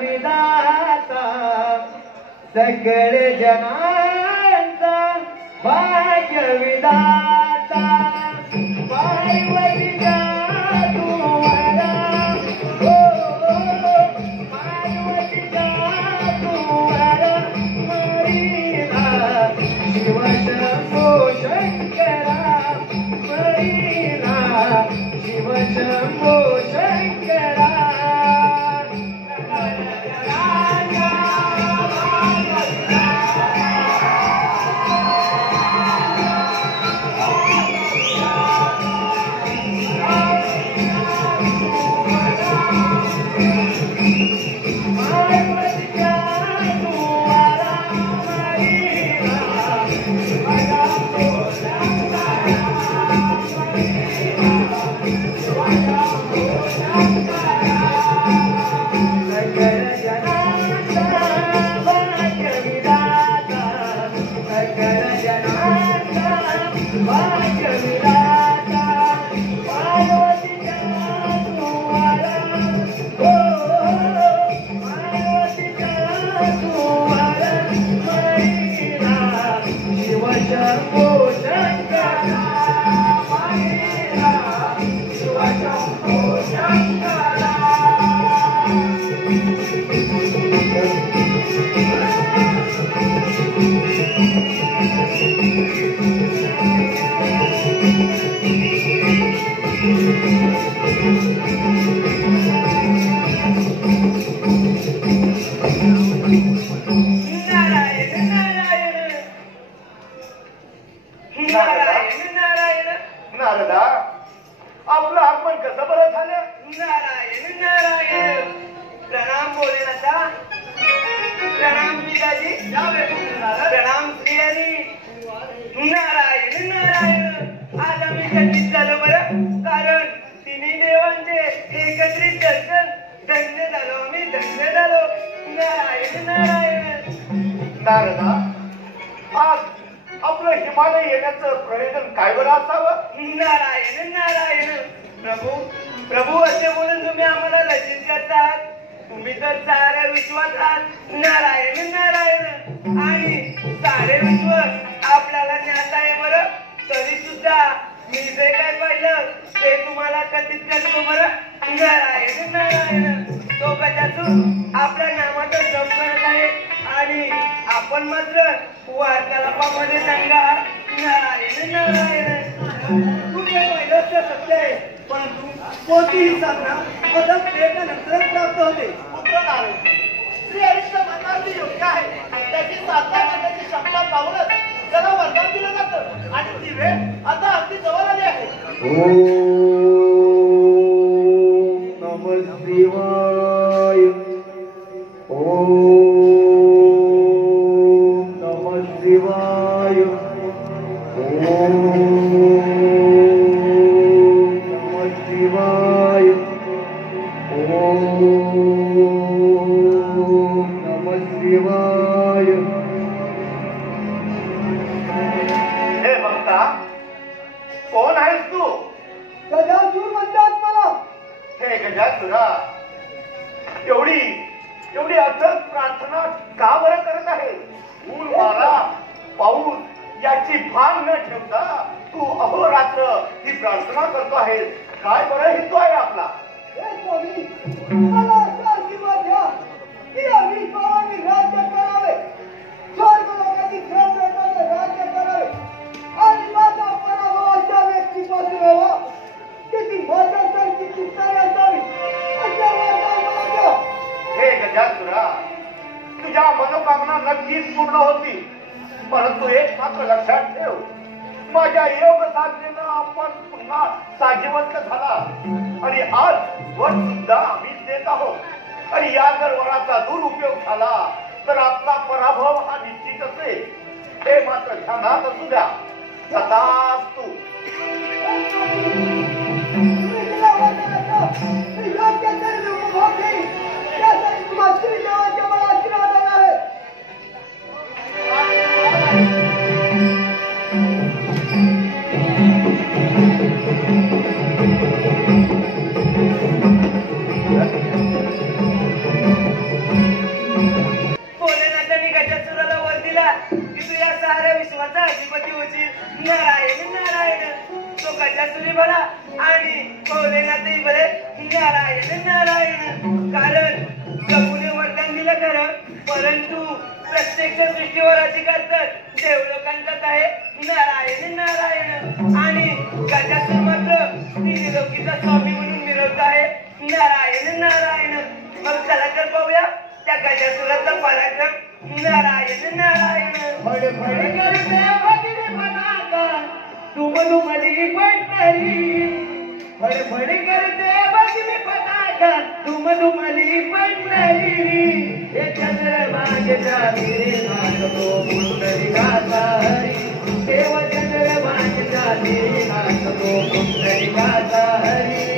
विधाता सकळ जनांचा भाग्य विधाता पार्वतीच्या तुवारा हो पार्वतीच्या तुवारा मरीला शिव शंभो शंकरा मरीला शिव शंभो शंकरा आपलं आगमन कसं बरं झालं? नारायण नारायण. प्रणाम भोलेनाथा. प्रणाम पिताजी. प्रणाम स्त्रियांनी. नारायण नारायण. आज आम्ही चकित झालो बरं, कारण तिन्ही देवांचे एकत्रित दर्शन. धन्य झालो आम्ही, धन्य झालो. नारायण नारायण. नारदा, आज आपलं हिमालय येण्याचं प्रयोजन काय बरं असावं? नारायण नारायण. प्रभू प्रभू असे बोलून तुम्ही आम्हाला लज्जित करतात. तुम्ही तर साऱ्या विश्वात आहात. नारायण नारायण. आणि सारे विश्व आपल्याला ज्ञात आहे बरं. तरी सुद्धा मी जे काय पाहिलं ते तुम्हाला कथित करतो बरं. नारायण नारायण. तो गजासूर आपल्या नामाचा जप करत आहे आणि आपण मात्र वार्तालापामध्ये सांगा. नारायण नारायण. तुझे पहिलं सत्य आहे, परंतु कोणतीही साधना अदब प्रयत्नानंतर प्राप्त होते. पुत्र नारायण, श्री हरिश्च म्हणणारी योग्य आहे. त्याची साधना करण्याची क्षमता पाहूनच त्याला वरदान दिलं जातं आणि ती वेळ आता अगदी जवळ आली आहे. ओम नमः शिवाय. ओम नमः शिवाय. ओम नमः शिवाय. ओम नमः शिवाय. हे भक्ता, कोण आहेस तू? गजासूर म्हणतात मला. हे गजासुरा, एवढी अथक प्रार्थना का बरं करत आहे? ऊन वारा पाऊस याची भान न ठेवता तू अहोरात्र ही प्रार्थना करतो आहेस. काय बरं हेतू आहे आपला? हे स्वामी, मला असा आशीर्वाद द्या की आम्ही स्वामी राज्य करावे, स्वर्ग लोकांची राज्य करावे आणि माझा पराभव अशा व्यक्तीपासून व्हावा की ती माझ्यासारखी चित्तारी असावी. अशा वरदान मला द्या. हे गजासुरा, तुझ्या मनोकामना नक्कीच पूर्ण होती, परंतु एक मात्र लक्षात ठेव, माझ्या योग साधनेनं आपण पुन्हा साजीवंत झाला आणि आज वर सुद्धा आम्हीच देत आहोत. आणि या जर वराचा दुरुपयोग झाला तर आपला पराभव हा निश्चित असेल. हे मात्र ध्यानात असू द्या. तथास्तु. अधिपती होतील नारायण नारायण तो गजासुरी बरा आणि भोलेनाथही बरे नारायण नारायण कारण प्रभूने वरदान दिलं खरं परंतु प्रत्यक्ष सृष्टीवर अधिकार तर देवलोकांचाच आहे नारायण नारायण आणि गजासुर मात्र त्रिलोकीचा स्वामी म्हणून मिरवत आहे नारायण नारायण मग चला तर पाहूया त्या गजासुराचा पराक्रम नारायण नारायण फड फड करते भगवे पताका तुमली पंढरी फड फड करते भगवे पताका तुमली पंढरी हे चंद्रभागेचा मेरे नाचतो पुंडलिकाचा हरी देव चंद्रभागेचा मेरे नाचतो पुंडलिकाचा हरी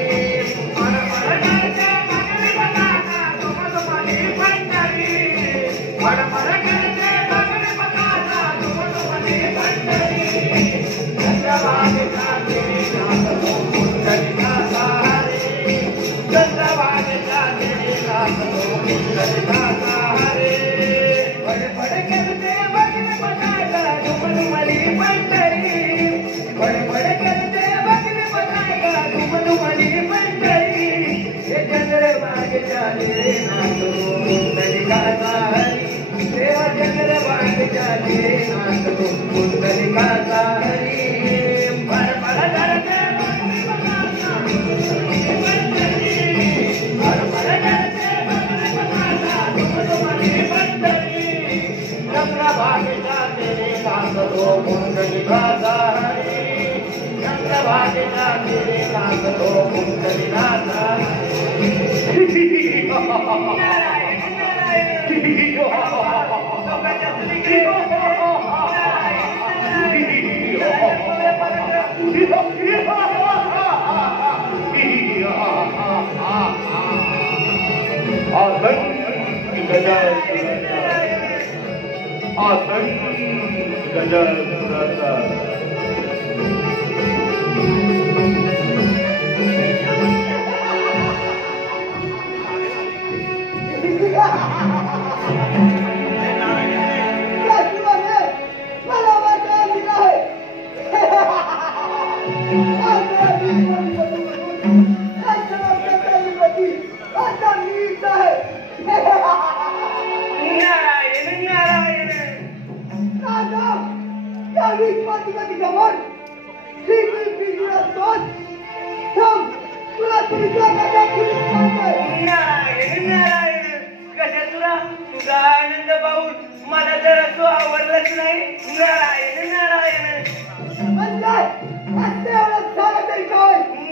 तुझा आनंद पाहून मला जर असं आवडलंच नाही नारायण नारायण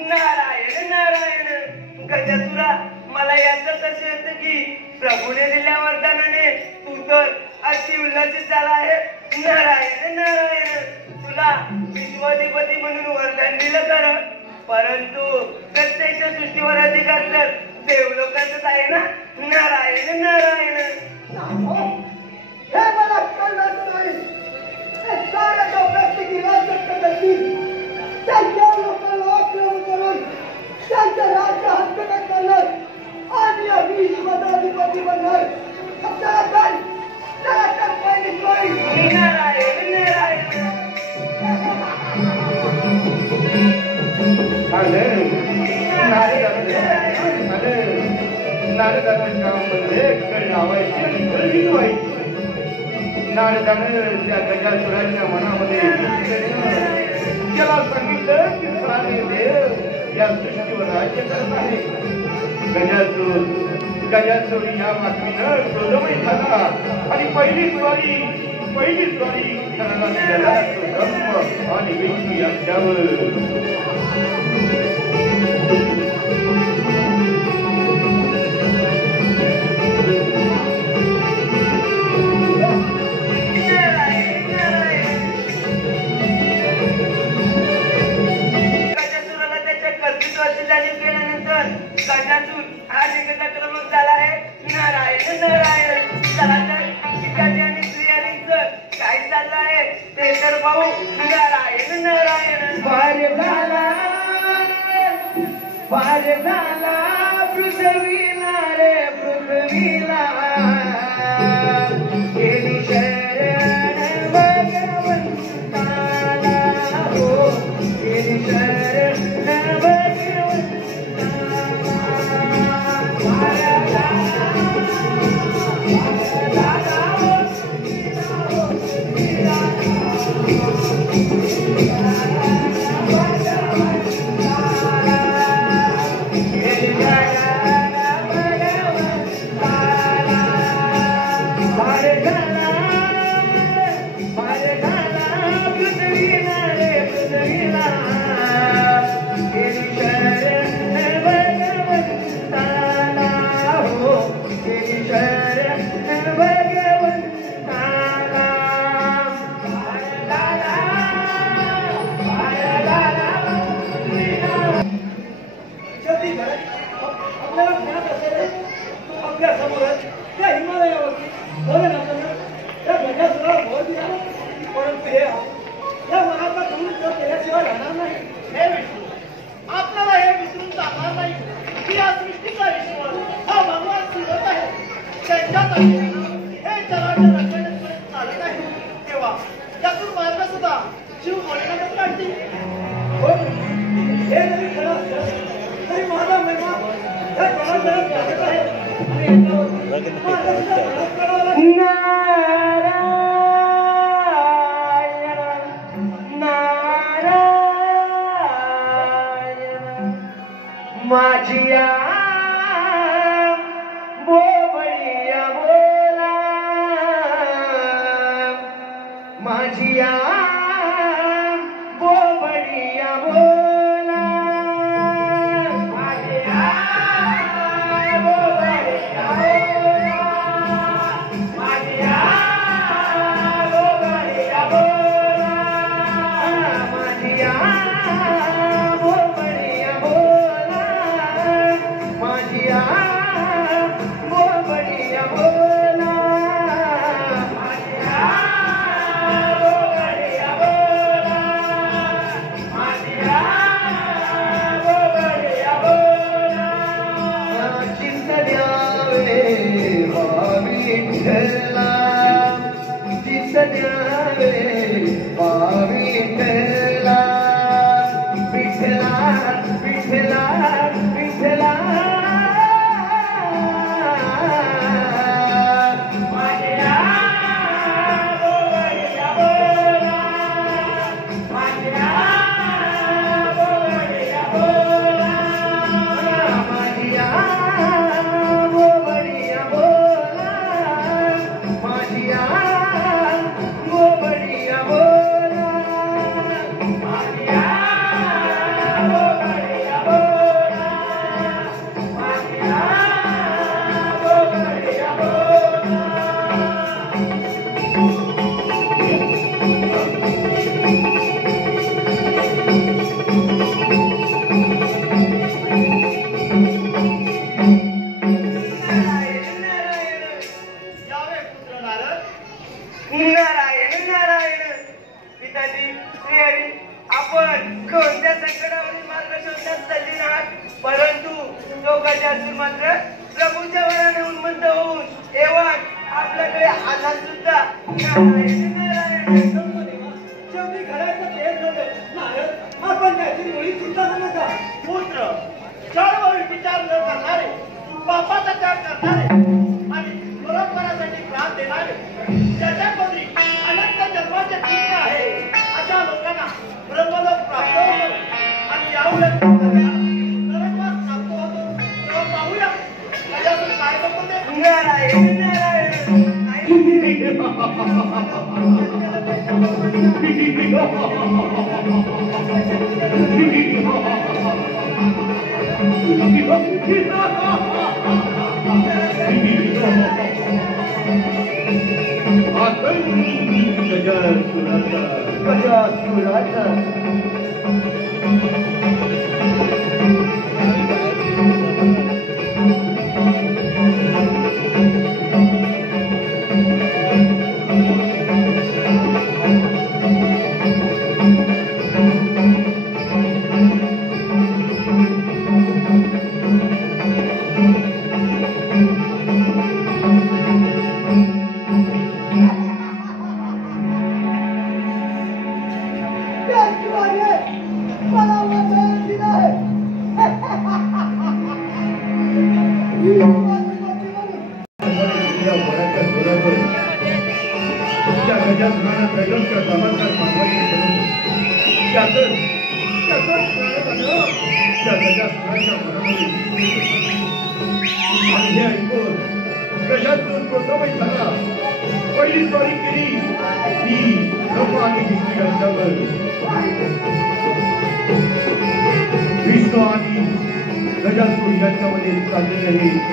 नारायण नारायण गजसुरा मला याच असे येतं की प्रभूने दिल्या वरदानाने तू तर अति उल्हासित झाला आहे नारायण नारायण तुला विश्वाधिपती म्हणून वरदान दिलं खरं परंतु प्रत्यक्ष सृष्टीवर अधिकार तर देवलोकांचंच आहे ना नारायण नारायण हे मला कळलं नाही हे साऱ्या लोकांची राज्य करतील त्यांच्या लोकांना आक्रमण करून त्यांच्या राज्य हस्तगत करणार आणि आम्ही पदाधिपती बनणार त्याला पहिली सोयी नारायण नारदानं त्या गजासुराच्या मनामध्ये त्याला सांगितलं की सारे देव या सृष्टीवर राज्य करत आहे गजासुर या बातमीनं क्रोधमय झाला आणि पहिली स्वारी करायला ब्रह्म आणि विष्णू यांच्यावर गजासूर हा जगाचा क्रमांक झाला आहे नारायण नारायण चला तर पिकाचे आणि स्त्रियांचं काय चाललं आहे ते तर पाहू नारायण नारायण पार झाला पृथ्वीला रे पृथ्वीला केली शरण भगवंता आपल्या समोरच त्या हिमालयावरती भोलेनाथानं त्या गजासुराला भोर दिला. परंतु हे या मनाचा दूर तर केल्याशिवाय राहणार नाही. हे विष्णू, आपल्याला हे विसरून चालणार नाही की या सृष्टीचा ईश्वर हा भगवान श्रीहरी आहे. त्यांच्या ताकदीनं हे जगाच्या रक्षणाकडे चालत आहे. तेव्हा यातून मार्ग सुद्धा शिव भोलेनाथच काढतील. हो, हे जरी खरं असलं तरी माझा महिमा या जगात जागत आहे आणि याच्यावरती माझा सुद्धा प्रयास करावा लागेल. माझिया बोबडिया बोला, माझिया बोबडिया बोला, माझिया बोबडिया बोला, माझिया बोबडिया बोला, माझिया बोबडिया बोला, माझिया बोबडिया बोला, माझिया बोबडिया बोला, माझिया बोबडिया बोला. चिंत द्यावे हा विठ्ठला, चिंत द्यावे हा विठ्ठला, विठ्ठला विठ्ठला विठ्ठला, माझिया बोबडिया बोला, माझिया बोबडिया बोला, माझिया बोबडिया बोला, माझिया बोबडिया बोला, माझिया बोबडिया बोला, माझिया बोबडिया बोला. नारायण नारायण यावे पुत्र नारद. नारायण नारायण. पिताजी श्रीहरी, आपण कोणत्या संकटावरील मार्ग शोधण्यात सज्ज आहात, परंतु तो गजासूर मात्र प्रभूच्या वराने उन्मत्त होऊन एवढ आपल्याकडे आला सुद्धा. नारायण नारायण. शेवटी घडायचं ते ठरलं. नारद, आपण त्याची मुळी चिंता करू नका. पुत्र, जळवळीत विचार न करणारे, पापाचा त्याग करणारे आणि परंपरासाठी प्राण देणारे, ज्याच्या पदरी अनंत जन्माचे पुण्य आहे, अशा लोकांना ब्रह्मलोक प्राप्त होतो आणि याउलट नरकवास प्राप्त होतो. तेव्हा पाहूया गजासूर काय करतो ते. नारायण नारायण. गजासुराचा त्याशिवाय मला वाचायला दिलं आहे. ही वाचण्याची म्हणून त्या गजासुरानं त्रैलोक्य चमत्कार मागवायचे करून त्यातच त्या गजासुराच्या मनामध्ये आणि हे ऐकून गजासुर क्रोधामय झाला. पहिली स्वारी केली ती ब्रह्म आणि विष्णू यांच्यावर. विष्णू आणि गजासुर यांच्यामध्ये चाललेलं हे युद्ध.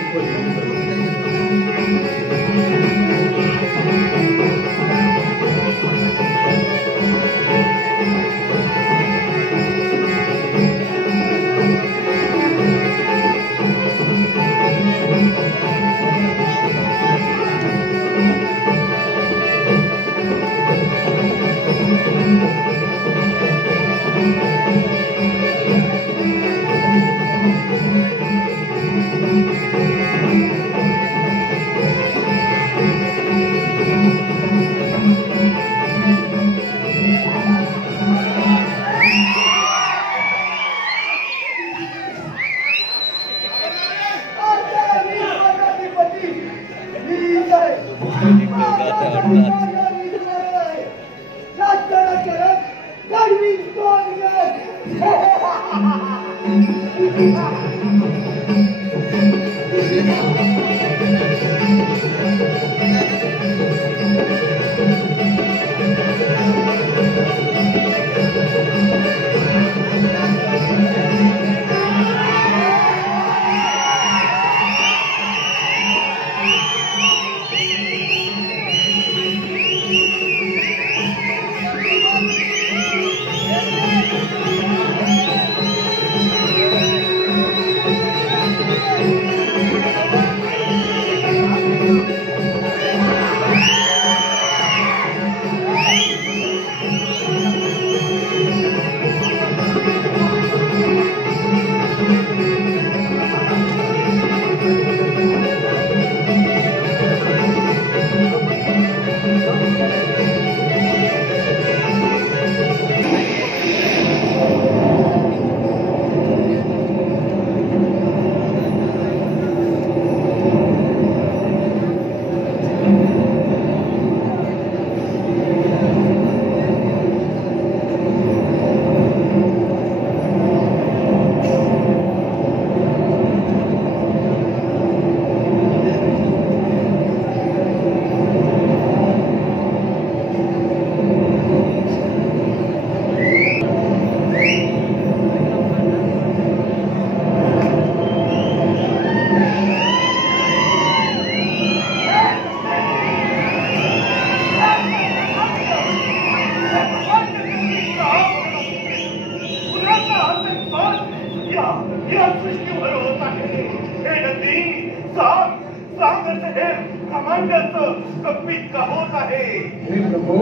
हे कमांडरचं कप्पीत का होत आहे? हे प्रभू,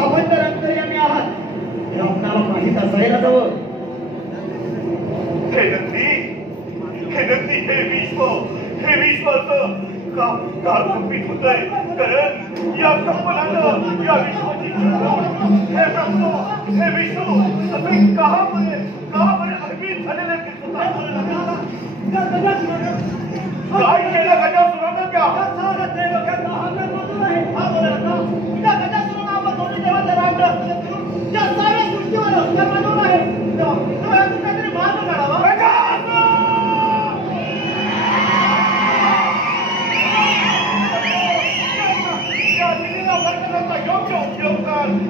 आपण तर अंतर्यामी आहात, हे आपणाला माहीत असायला हवं. हे नंदी, हे विश्वाचं का कप्पीत होत आहे? कारण या कल्पनानं या विश्वाची हे सांगतो, हे विश्व असे का बरे भयभीत झालेले दिसत आहे? काय केलं गजासुरानं त्या?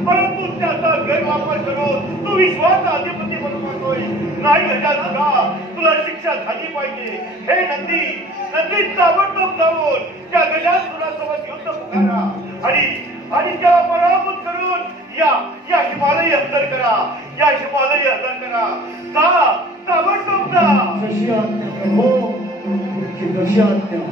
परंतु त्याचा गैरवापर करून तू विश्वाचा अधिपती बनू पाहतोय. नाही गजासुरा, तुला शिक्षा झाली पाहिजे. हे नंदी ताबडतोब जाऊन त्या गजासुरासोबत युद्ध पुकारा आणि त्याला पराभूत करून या हिमालयी अंतर करा. ताबडतोब जा. जशी आज्ञा प्रभो, जशी आज्ञा.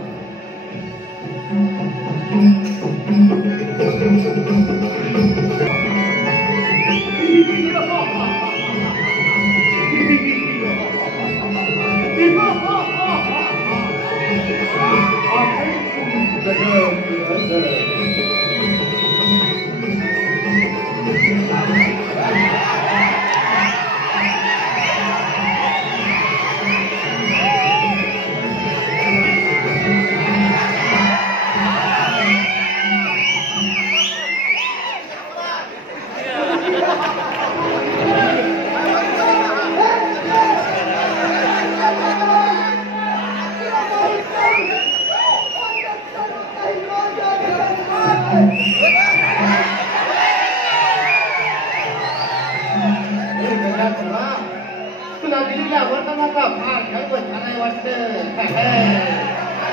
तुला दिलेल्या वर्तनाचा फार घरगत झालाय वाटतं.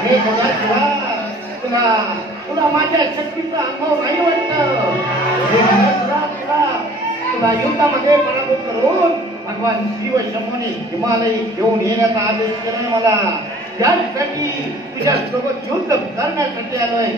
हे तुला माझ्या शक्तीचा अनुभव नाही वाटतं. तुला युद्धामध्ये पराभूत करून भगवान शिव शंभूने हिमालय घेऊन येण्याचा आदेश केलाय मला. त्यासाठी तुझ्या सोबत युद्ध करण्यासाठी आलोय.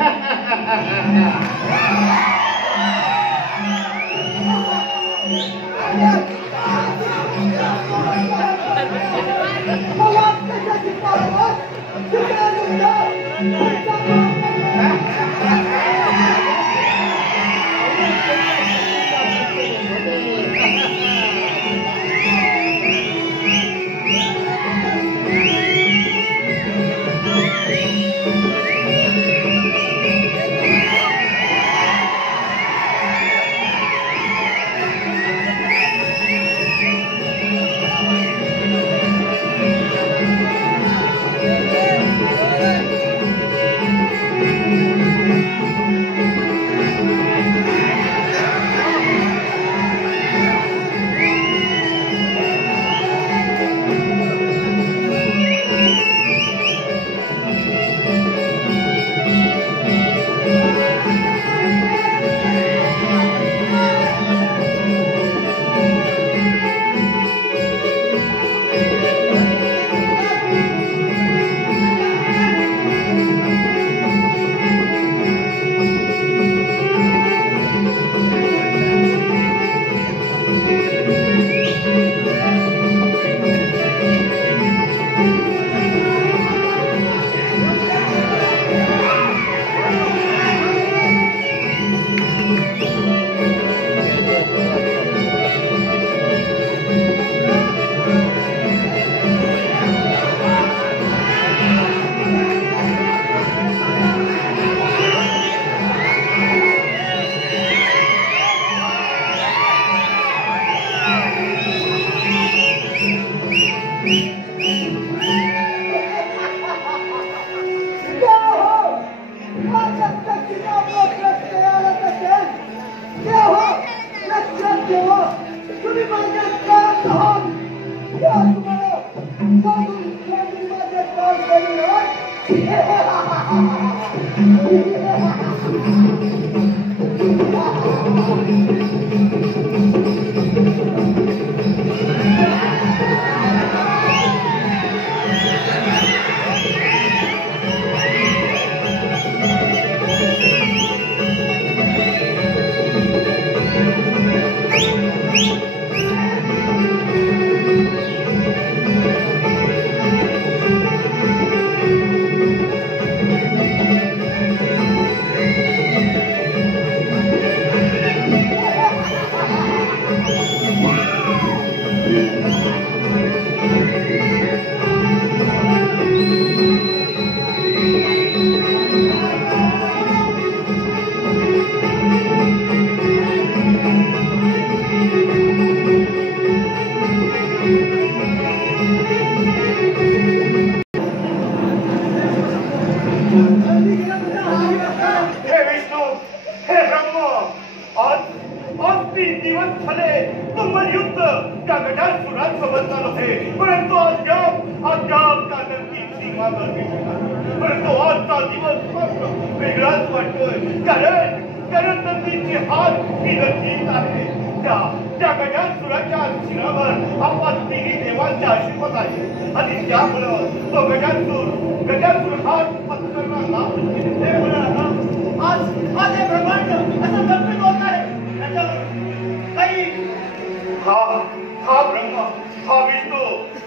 सोबत चालू आहे, परंतु अद्याप कादंबरी सीमा दिसणार. परंतु आजचा दिवस मात्र वेगळाच वाटतोय, कारण नंदीची हात ही नक्कीच आहे. त्या गजासुराच्या शिरावर आपण तिन्ही देवांचे आशीर्वाद आहे आणि त्यामुळं तो गजासुर हात पत्करला. आज हे ब्रह्मांड असं कंपित होत आहे. त्याच्यावर काही हा ब्रह्म, हा विष्णू,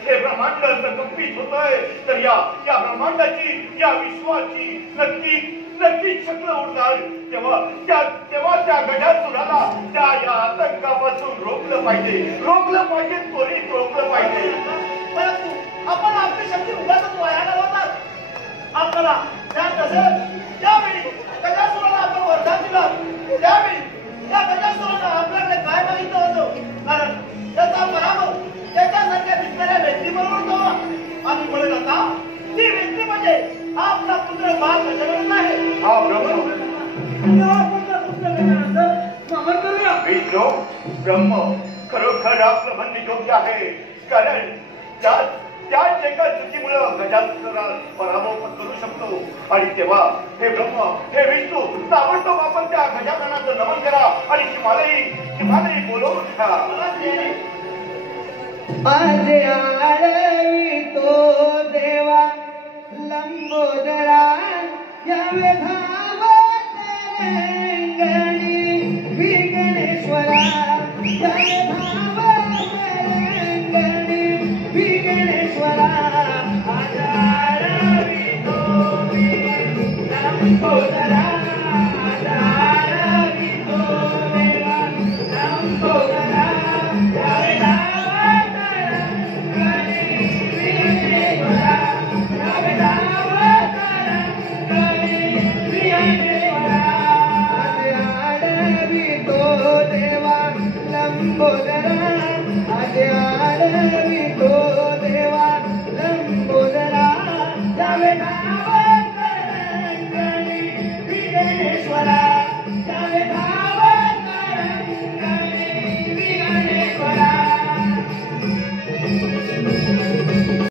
हे ब्रह्मांड कंपित होतंय, तर या ब्रह्मांडाची, या विश्वाची नक्की शक्ल उडणार. तेव्हा त्या गजासुराला या आतंकापासून रोखलं पाहिजे, त्वरित रोखलं पाहिजे. परंतु आपण आपली शक्ती उगाचच वाया घालवतात. आपल्याला त्यावेळी गजासुराला आपण वरदान दिलं, त्यावेळी त्या गजासुरानं आपल्याकडे काय मागितलं होतं? कारण त्याचा पराभव त्याच्यासारख्या दिसणाऱ्या व्यक्तीबरोबर होता आणि म्हणून आता ती व्यक्ती म्हणजे आपला पुत्र बाल गजानन आहे. हा ब्रह्म, विष्णू, ब्रह्म खरोखर आपलं म्हणणे योग्य आहे. कारण त्याच एका चुकीमुळं गजासुराला पराभव करू शकतो. आणि तेव्हा हे ब्रह्म, हे विष्णू, ताबडतोब आपण त्या गजाननाचं नमन करा आणि हिमालयी बोलवून घ्या. माझे आळवी तो देवा लंबोदरा या विघ्नेश्वरा विघ्नेश्वरा आळवी तो देवा लंबोदरा आळवी तो देवा लंबोदरा लंबोदरा